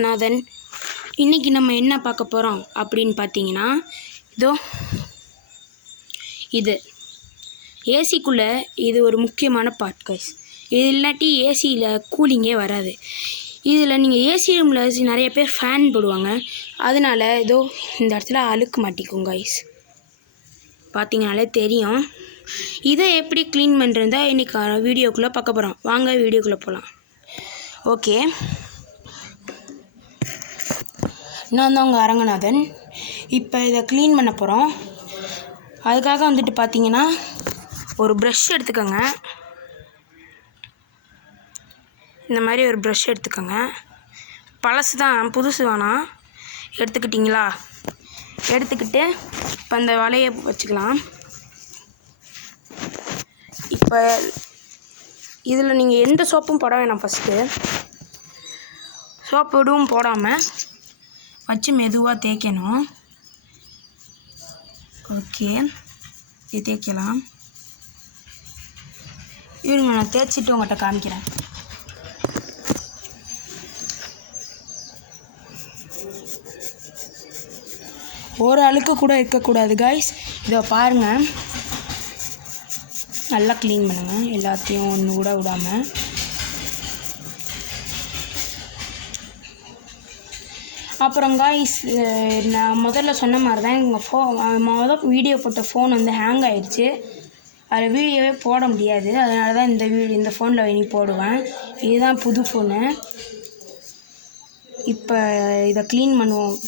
அரங்கநாதன். இன்றைக்கி நம்ம என்ன பார்க்க போகிறோம் அப்படின்னு பார்த்தீங்கன்னா, இதோ இது ஏசிக்குள்ளே இது ஒரு முக்கியமான பார்ட் கைஸ். இது இல்லாட்டி ஏசியில் கூலிங்கே வராது. இதில் நீங்கள் ஏசி ரூமில் நிறைய பேர் ஃபேன் போடுவாங்க, அதனால இதோ இந்த இடத்துல அழுக்கு மாட்டிக்கும் கைஸ். பார்த்தீங்கனாலே தெரியும். இதை எப்படி க்ளீன் பண்ணுறதா இன்றைக்கி வீடியோக்குள்ளே பார்க்க போகிறோம். வாங்க வீடியோக்குள்ளே போகலாம். ஓகே, நான் தான் உங்கள் அரங்கநாதன். இப்போ இதை க்ளீன் பண்ண போகிறோம். அதுக்காக வந்துட்டு பார்த்தீங்கன்னா, ஒரு ப்ரஷ் எடுத்துக்கோங்க. இந்த மாதிரி ஒரு ப்ரஷ் எடுத்துக்கோங்க. பழசு தான், புதுசு வேணாம். எடுத்துக்கிட்டிங்களா? எடுத்துக்கிட்டு இப்போ அந்த வலையை வச்சுக்கலாம். இப்போ இதில் நீங்கள் எந்த சோப்பும் போட வேணாம். ஃபஸ்ட்டு சோப்பு எதுவும் போடாமல் வச்சு மெதுவாக தேய்க்கணும். ஓகே, இது தேய்க்கலாம். இருங்க, நான் தேய்ச்சிட்டு உங்கள்கிட்ட காமிக்கிறேன். ஒரு அழுக்கு கூட இருக்கக்கூடாது கைஸ். இதை பாருங்கள், நல்லா க்ளீன் பண்ணுங்கள், எல்லாத்தையும் ஒன்று கூட விடாமல். அப்புறம் காய்ஸ், நான் முதல்ல சொன்ன மாதிரி தான் எங்கள் வீடியோ போட்ட ஃபோன் வந்து ஹேங் ஆகிடுச்சு. அதில் வீடியோவே போட முடியாது. அதனால தான் இந்த ஃபோனில் இனி போடுவேன். இதுதான் புது ஃபோனு. இப்போ இதை க்ளீன் பண்ணுவோம்.